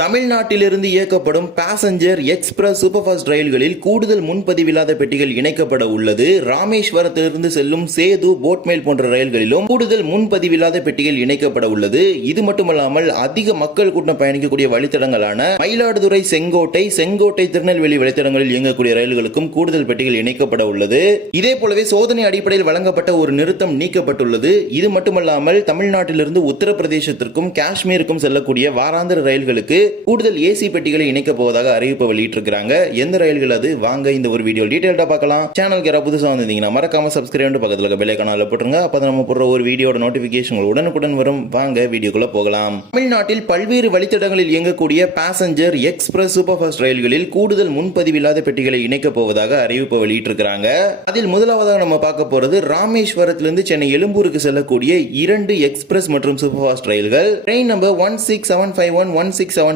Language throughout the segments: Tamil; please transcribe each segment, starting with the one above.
தமிழ்நாட்டிலிருந்து இயக்கப்படும் பாசஞ்சர் எக்ஸ்பிரஸ் சூப்பர்ஃபாஸ்ட் ரயில்களில் கூடுதல் முன்பதிவில்லாத பெட்டிகள் இணைக்கப்பட உள்ளது. ராமேஸ்வரத்திலிருந்து செல்லும் சேது, போட்மேல் போன்ற ரயில்களிலும் கூடுதல் முன்பதிவில்லாத பெட்டிகள் இணைக்கப்பட உள்ளது. இது மட்டுமல்லாமல் அதிக மக்கள் கூட்டம் பயணிக்கக்கூடிய வழித்தடங்களான மயிலாடுதுறை, செங்கோட்டை, திருநெல்வேலி வழித்தடங்களில் இயங்கக்கூடிய ரயில்களுக்கும் கூடுதல் பெட்டிகள் இணைக்கப்பட உள்ளது. இதே போலவே சோதனை அடிப்படையில் வழங்கப்பட்ட ஒரு நிறுத்தம் நீக்கப்பட்டுள்ளது. இது மட்டுமல்லாமல் தமிழ்நாட்டிலிருந்து உத்தரப்பிரதேசத்திற்கும் காஷ்மீருக்கும் செல்லக்கூடிய வாராந்திர ரயில்களுக்கு கூடுதல் ஏசி பெட்டிகளை இணைக்க போவதாக அறிவிப்பு வெளியிட்டிருக்காங்க. எந்த ரயில்கள் அது, வாங்க இந்த ஒரு வீடியோ டீடைலா பார்க்கலாம். சேனலுக்கு யாராவது புதுசா வந்திருந்தீங்கன்னா மறக்காம சப்ஸ்கிரைப் பண்ணி பக்கத்துல பெல் ஐகானை போட்டுருங்க. அப்பதான் நம்ம போடுற ஒரு வீடியோட நோட்டிபிகேஷன் உடனுக்குடன் வரும். வாங்க வீடியோக்குள்ள போகலாம். தமிழ்நாட்டில் பல்வேறு வழித்தடங்களில் இயங்கக்கூடிய பாசஞ்சர் எக்ஸ்பிரஸ் சூப்பர்ஃபாஸ்ட் ரயில்களில் கூடுதல் முன்பதிவில்லாத பெட்டிகளை இணைக்க போவதாக அறிவிப்பு வெளியிட்டிருக்காங்க. அதில் முதலாவதாக நம்ம பார்க்க போறது ராமேஸ்வரத்திலிருந்து சென்னை எழும்பூருக்கு செல்லக்கூடிய 2 எக்ஸ்பிரஸ் மற்றும் சூப்பர்ஃபாஸ்ட் ரயில்கள். Train number 16751, 16752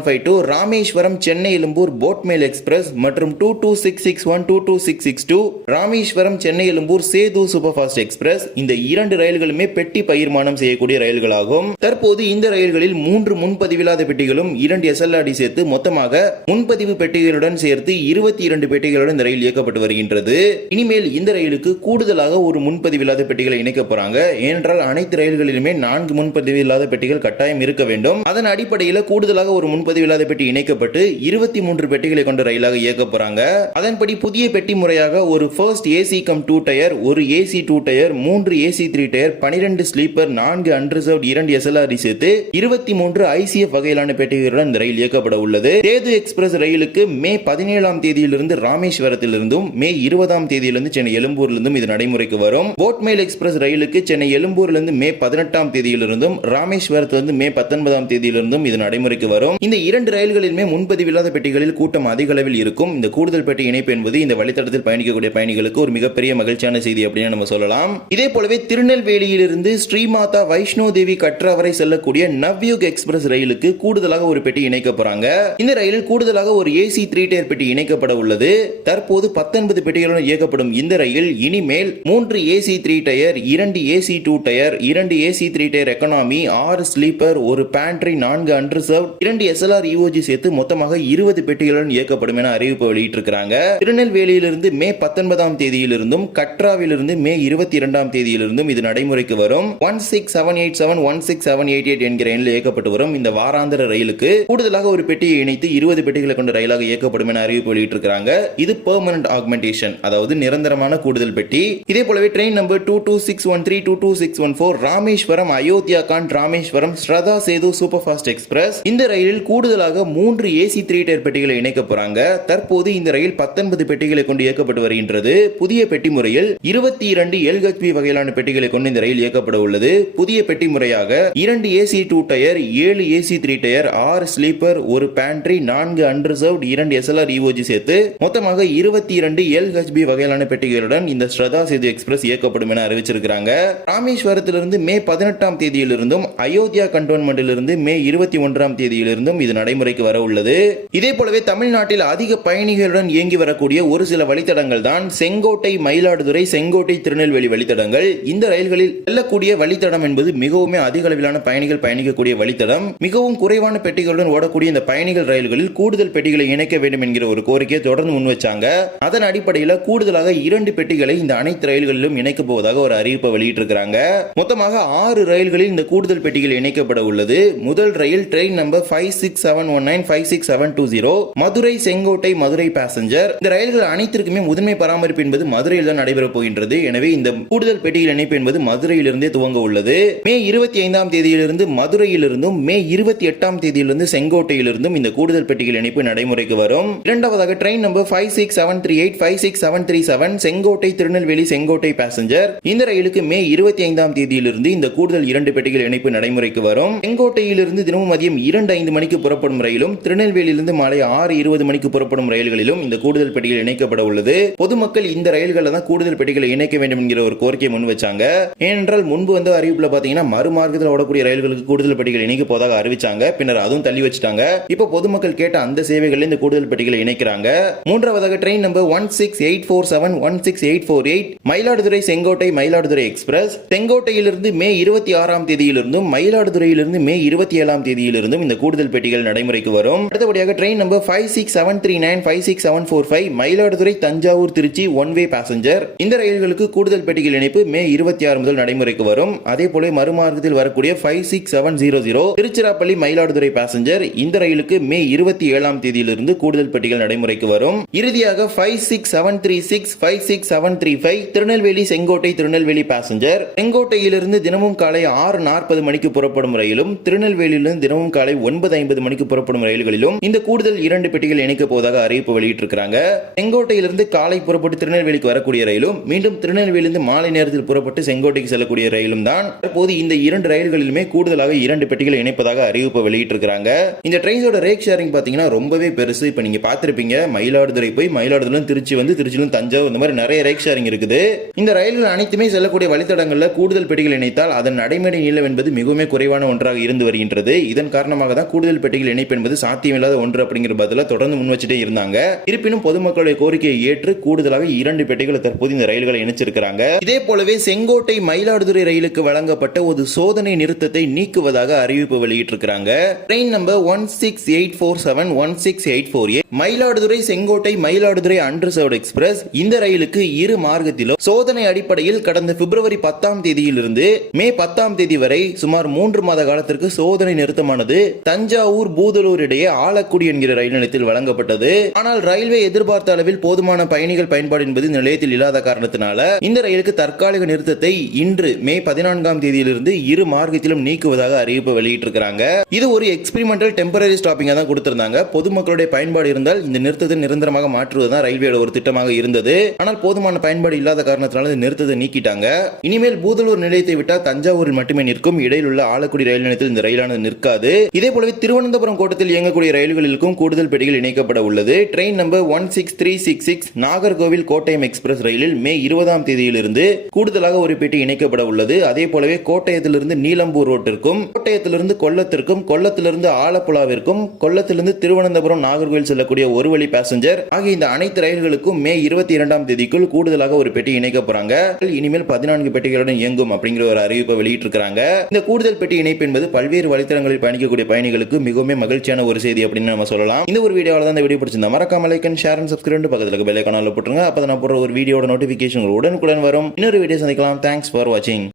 Rameswaram Chennai Egmore boat mail express மற்றும் 22661, 22662 ராமேஸ்வரம் சென்னை எழும்பூர் சேது சூப்பர்ஃபாஸ்ட் எக்ஸ்பிரஸ். இந்த 2 ரயில்களுமே பெட்டி பகிர்மானம் செய்யக்கூடிய ரயில்களாகும். தற்போது இந்த ரயில்களில் 3 முன்பதிவில்லாத பெட்டிகளும் 2 SLRD சேர்த்து மொத்தமாக முன்பதிவு பெட்டிகளுடன் சேர்த்து 22 பெட்டிகளுடன் இந்த ரயில் இயக்கப்பட்டு வருகின்றது. இனிமேல் இந்த ரயிலுக்கு கூடுதலாக ஒரு முன்பதிவில்லாத பெட்டிகளை இணைக்க போறாங்க. ஏனென்றால் அனைத்து ரயில்களிலுமே 4 முன்பதிவில்லாத பெட்டிகள் கட்டாயம் இருக்க வேண்டும். அதன் அடிப்படையில் கூடுதலாக ஒரு முன்பதிவில்லாத பெட்டி இணைக்கப்பட்டு 23 பெட்டிகளை கொண்ட ரயிலாக இயக்க போறாங்க. அதன்படி புதிய பெட்டி முறையாக ஒரு ஃபர்ஸ்ட் ஏசி கம் 2 டயர், ஒரு AC 2 tier, 3 AC 3 tier, 12 sleeper, 4 unreserved, 2 SLRD சேர்த்து 23 ICF வகையிலான பெட்டிகளுடன் இந்த ரயில் இயக்கப்பட உள்ளது. சேது எக்ஸ்பிரஸ் ரயிலுக்கு மே 17ஆம் தேதியிலிருந்து ராமேஸ்வரத்திலிருந்தும் மே 20ஆம் தேதியிலிருந்து சென்னை எழும்பூரிலிருந்தும் இது நடைமுறைக்கு வரும். போட்மேல் எக்ஸ்பிரஸ் ரயிலுக்கு சென்னை எழும்பூரிலிருந்து மே 18ஆம் தேதியிலிருந்தும் ராமேஸ்வரத்திலிருந்து மே 19ஆம் தேதியிலிருந்தும் இது நடைமுறைக்கு வரும். இந்த 2 ரயில்களிலுமே முன்பதிவில்லாத பெட்டிகளில் கூட்டம் அதிக அளவில் இருக்கும். இந்த கூடுதல் பெட்டி இணைப்பு என்பது இந்த வழித்தடத்தில் பயணிக்கக்கூடிய பயணிகளுக்கு ஒரு மிகப்பெரிய மகிழ்ச்சியான செய்தி அப்படின்னு நம்ம சொல்லலாம். இதே போலவே திருநெல்வேலியிலிருந்து ஸ்ரீமாதா வைஷ்ணோ தேவி கட்ரா வரை செல்லக்கூடிய நவ்யுக் எக்ஸ்பிரஸ் ரயிலுக்கு கூடுதலாக ஒரு பெட்டி இணைக்க போறாங்க. இந்த ரயிலில் கூடுதலாக ஒரு ஏசி 3 டயர் பெட்டி இணைக்கப்பட உள்ளது. தற்போது 19 பெட்டிகளுடன் இயக்கப்படும் இந்த ரயில் இனிமேல் 3 AC 3 tier, 2 AC 2 tier, 2 AC 3 tier economy, 6 sleeper, ஒரு பேண்ட்ரி, 4 அன்ரிசர்வ்ட், 2 SLR EOG சேர்த்து மொத்தமாக 20 பெட்டிகளுடன் இயக்கப்படும் என அறிவிப்பு வெளியிட்டிருக்கிறாங்க. திருநெல்வேலியிலிருந்து மே 19ஆம் தேதியிலிருந்தும் கட்ராவிலிருந்து மே 22ஆம் தேதியிலிருந்தும் இது நடைமுறைக்கு வரும். 16787, 16788 என்கிற எண்ணில் இயக்கப்பட்டு வரும் இந்த வாராந்திர ரயிலுக்கு கூடுதலாக ஒரு பெட்டியை இணைத்து 20 பெட்டிகளை கொண்ட ரயிலாக இயக்கப்படும் என அறிவிப்பு வெளியிட்டிருக்கிறாங்க. இது பெர்மனன்ட் ஆக்மெண்டேஷன், அதாவது நிரந்தரமான கூடுதல் பெட்டி. இதே போலவே train number 22613, 22614 Rameswaram Ayodhya cantt Rameswaram Shraddha Sethu superfast express. இந்த ரயிலில் கூடுதலாக 3 ஏசி 3 டயர் பெட்டிகளை இணைக்க போறாங்க. தற்போது இந்த ரயில் 19 பெட்டிகளை கொண்டு இயக்கப்பட்டு வருகின்றது. புதிய பெட்டி முறையில் 22 LHB வகையிலான பெட்டிகளை கொண்டு இந்த ரயில் இயக்கப்பட உள்ளது. புதிய பெட்டி முறையாக 2 AC 2 tier, 7 AC 3 tier, 6 sleeper, ஒரு பேண்ட்ரி, 4 அன்ரிசர்வ்ட், 2 SLR EOG சேர்த்து மொத்தமாக 22 LHB வகையிலான பெட்டிகளுடன் இந்த ஸ்ரதா சேது எக்ஸ்பிரஸ் இயக்கப்படும் என அறிவிச்சிருக்கிறாங்க. ராமேஸ்வரத்திலிருந்து மே 18ஆம் தேதியிலிருந்தும் அயோத்தியா கண்டோன்மெண்டிலிருந்து மே 21ஆம் தேதியிலிருந்தும் இது நடைமுறைக்கு வர உள்ளது. இதே போலவே தமிழ்நாட்டில் அதிக பயணிகளுடன் இயங்கி வரக்கூடிய ஒரு சில வழித்தடங்கள் தான் செங்கோட்டை, மயிலாடுதுறை, செங்கோட்டை, திருநெல்வேலி வழித்தடங்கள். இந்த ரயில்களில் செல்லக்கூடிய வழித்தடம் என்பது மிகவும் அதிக அளவிலான பயணிகள் பயணிக்கக்கூடிய வழித்தடம். மிகவும் குறைவான பெட்டிகளுடன் ஓடக்கூடிய இந்த பயணிகள் ரயில்களில் கூடுதல் பெட்டிகளை இணைக்க வேண்டும் என்கிற ஒரு கோரிக்கையை தொடர்ந்து முன்வச்சாங்க. அதன் அடிப்படையில் கூடுதலாக 2 பெட்டிகளை இந்த அனைத்து ரயில்களிலும் இணைக்க போவதாக ஒரு அறிவிப்பை வெளியிட்டிருக்கிறாங்க. மொத்தமாக 6 ரயில்களில் இந்த கூடுதல் பெட்டிகள் இணைக்கப்பட உள்ளது. முதல் ரயில் train number 56719, 56720 Madurai Sengottai Madurai passenger. இந்த ரயில்கள் அனைத்திற்குமே முதன்மை பராமரிப்பு என்பது மதுரையில் தான் நடைபெற போகின்றது. எனவே இந்த கூடுதல் பெட்டிகள் இணைப்பு என்பது மதுரையிலிருந்தே துவங்க உள்ளது. மே 25ஆம் தேதியிலிருந்து மதுரையிலிருந்தும் மே 28ஆம் தேதியிலிருந்து செங்கோட்டையிலிருந்தும் இந்த கூடுதல் பெட்டிகள் இணைப்பு நடைமுறைக்கு வரும். இரண்டாவதாக train number 56738, 56737 Sengottai Tirunelveli Sengottai passenger. இந்த ரயிலுக்கு மே 25ஆம் தேதியிலிருந்து இந்த கூடுதல் 2 பெட்டிகள் இணைப்பு நடைமுறைக்கு வரும். செங்கோட்டையிலிருந்து தினமும் மதியம் 2:05 மணிக்கு புறப்படும் ரயிலும் திருநெல்வேலியிலிருந்து மாலை 6:20 மணிக்கு புறப்படும் ரயில்களிலும் இந்த கூடுதல் பெட்டிகள் இணைக்கப்பட உள்ளது. பொதுமக்கள் இந்த ரயில்களில் தான் கூடுதல் பெட்டிகளை இணைக்க வேண்டும் என்கிற ஒரு கோரிக்கை முன் வச்சாங்க. ஏனென்றால் முன்பு வந்து அறிவிப்புல பாத்தீங்கன்னா மறுமார்க்கத்தில் ஓடக்கூடிய ரயில்களுக்கு கூடுதல் பெட்டிகள் இணைக்க போதாக அறிவிச்சாங்க. பின்னர் அதுவும் தள்ளி வச்சிட்டாங்க. இப்போ பொதுமக்கள் கேட்ட அந்த சேவைகளில் இந்த கூடுதல் பெட்டிகளை இணைக்கிறாங்க. மூன்றாவதாக train number 16847, 16848 Mayiladuthurai Sengottai Mayiladuthurai express. செங்கோட்டையிலிருந்து மே 26ஆம் தேதியிலிருந்தும் மயிலாடுதுறையிலிருந்து மே 27ஆம் தேதியிலிருந்தும் இந்த கூடுதல் பெட்டி பெட்டிகள் நடைமுறைக்கு வரும். அடுத்தபடியாக train number 56739 56745 Mayiladuthurai Thanjavur Trichy one way passenger. இந்த ரயில்களுக்கு கூடுதல் பெட்டிகள் இணைப்பு மே 26 முதல் நடைமுறைக்கு வரும். அதே போல மறுமார்க்கத்தில் வரக்கூடிய 56700 திருச்சிராப்பள்ளி மயிலாடுதுறை பேசஞ்சர். இந்த ரயிலுக்கு மே 27ஆம் தேதியிலிருந்து கூடுதல் பெட்டிகள் நடைமுறைக்கு வரும். இறுதியாக 56736 56735 திருநெல்வேலி செங்கோட்டை திருநெல்வேலி பேசஞ்சர். செங்கோட்டையிலிருந்து தினமும் காலை 6:40 மணிக்கு புறப்படும் ரயிலும் திருநெல்வேலியிலிருந்து தினமும் காலை 9:50 மணிக்கு புறப்படும் ரயில்களிலும் இந்த கூடுதல் 2 பெட்டிகள் இணைக்க போவதாக அறிவிப்பு வெளியிட்டிருக்கிறாங்க. செங்கோட்டையிலிருந்து காலை புறப்பட்டு திருநெல்வேலிக்கு வரக்கூடிய ரயிலும் மீண்டும் திருநெல்வேலியிலிருந்து மாலை நேரத்தில் புறப்பட்டு செங்கோட்டைக்கு செல்லக்கூடிய ரயிலும் தான். தற்போது இந்த 2 ரயில்களிலுமே கூடுதலாக 2 பெட்டிகள் இணைப்பதாக அறிவிப்பு வெளியிட்டிருக்கிறாங்க. இந்த ட்ரெயினோட ரேக் ஷேரிங் பாத்தீங்கன்னா ரொம்பவே பெருசு. இப்ப நீங்க பார்த்திருப்பீங்க, மயிலாடுதுறை போய் மயிலாடுதுறையிலிருந்து திருச்சி வந்து திருச்சியிலிருந்து தஞ்சாவூர், இந்த மாதிரி நிறைய ரேக் ஷேரிங் இருக்குது. இந்த ரயில்கள் அனைத்துமே செல்லக்கூடிய வழித்தடங்களில் கூடுதல் பெட்டிகள் இணைத்தால் அதன் நடைமுறை நீளம் என்பது மிகவும் குறைவான ஒன்றாக இருந்து வருகின்றது. இதன் காரணமாக தான் கூடுதல் பெட்டிகள் இணைப்பு என்பது சாத்தியமில்லாத ஒன்று அப்படிங்கிற பதில தொடர்ந்து முன் வச்சுட்டே இருந்தாங்க. இருப்பினும் பொதுமக்களுடைய கோரிக்கையை ஏற்று கூடுதலாக 2 பெட்டிகளை தற்போது இந்த ரயில்களை இணைச்சிருக்கிறாங்க. இதே போலவே செங்கோட்டை மயிலாடுதுறை ரயிலுக்கு வழங்கப்பட்ட ஒரு சோதனை நிறுத்தத்தை நீக்குவதாக அறிவிப்பு வெளியிட்டிருக்கிறாங்க. Train number 16847 16848 Mayiladuthurai Sengottai Mayiladuthurai unreserved express. இந்த ரயிலுக்கு இரு மார்க்கத்திலும் சோதனை அடிப்படையில் கடந்த பிப்ரவரி 10ஆம் தேதியிலிருந்து மே 10ஆம் தேதி வரை சுமார் 3 மாத காலத்திற்கு சோதனை நிறுத்தமானது தஞ்சாவூர் பூதலூர் இடையே ஆலக்குடி என்கிற ரயில் நிலையத்தில் வழங்கப்பட்டது. ஆனால் ரயில்வே எதிர்பார்த்த அளவில் போதுமான பயணிகள் பயன்பாடு என்பது நிலையத்தில் இல்லாத காரணத்தினால இந்த ரயிலுக்கு தற்காலிக நிறுத்தத்தை இன்று மே 14ஆம் தேதியிலிருந்து இரு மார்க்கத்திலும் நீக்குவதாக அறிவிப்பு வெளியிட்டிருக்கிறாங்க. இது ஒரு எக்ஸ்பெரிமெண்டல் டெம்பரரி ஸ்டாப்பிங்கா தான் கொடுத்திருந்தாங்க. பொதுமக்களுடைய பயன்பாடு இருந்தால் இந்த நிறுத்தத்தை நிரந்தரமாக மாற்றுவதுதான் ரயில்வேயோட ஒரு திட்டமாக இருந்தது. ஆனால் போதுமான பயன்பாடு இல்லாத காரணத்தினால இந்த நிறுத்தத்தை நீக்கிட்டாங்க. இனிமேல் பூதலூர் நிலையத்தை விட்டால் தஞ்சாவூரில் மட்டுமே நிற்கும். இடையில் உள்ள ஆலக்குடி ரயில் நிலையத்தில் இந்த ரயிலானது நிற்காது. இதே போலவே திருவனந்தபுரம் கோட்டத்தில் இயங்கக்கூடிய ரயில்களுக்கும் கூடுதல் பெட்டிகள் இணைக்கப்பட உள்ளது. Train number 16366 Nagercoil Kottayam express ரயிலில் மே 20ஆம் தேதியிலிருந்து கூடுதலாக ஒரு பெட்டி இணைக்கப்பட உள்ளது. அதே போலவே கோட்டயத்திலிருந்து நீலம்பூர் ரோட்டிற்கும், கோட்டயத்திலிருந்து கொல்லத்திற்கும், கொல்லத்திலிருந்து ஆலப்புழாவிற்கும், கொல்லத்திலிருந்து திருவனந்தபுரம் நாகர்கோவில் செல்லக்கூடிய ஒரு வழி பேசஞ்சர் ஆகிய இந்த அனைத்து ரயில்களுக்கும் மே 22ஆம் தேதிக்குள் கூடுதலாக ஒரு பெட்டி இணைக்க போறாங்க. இனிமேல் 14 பெட்டிகளுடன் இயங்கும் அப்படிங்கிற ஒரு அறிவிப்பை வெளியிட்டிருக்கிறாங்க. இந்த கூடுதல் பெட்டி இணைப்பு என்பது பல்வேறு வழித்தடங்களில் பயணிக்கக்கூடிய பயணிகளுக்கு மிகவும் மகிழ்ச்சியான ஒரு செய்தி அப்படின்னு நம்ம சொல்லலாம். இந்த ஒரு வீடியோல தான் இந்த வீடியோ பிடிச்சிருந்தா மறக்காம like and share and subscribe பக்கத்துல இருக்க பெல் ஐகானை போட்டுருங்க. அப்பதான் நான் போடுற ஒரு வீடியோட நோட்டிபிகேஷன் உடனுக்குடன் வரும். இன்னொரு வீடியோ சந்திக்கலாம். தேங்க்ஸ் ஃபார் வாட்சிங்.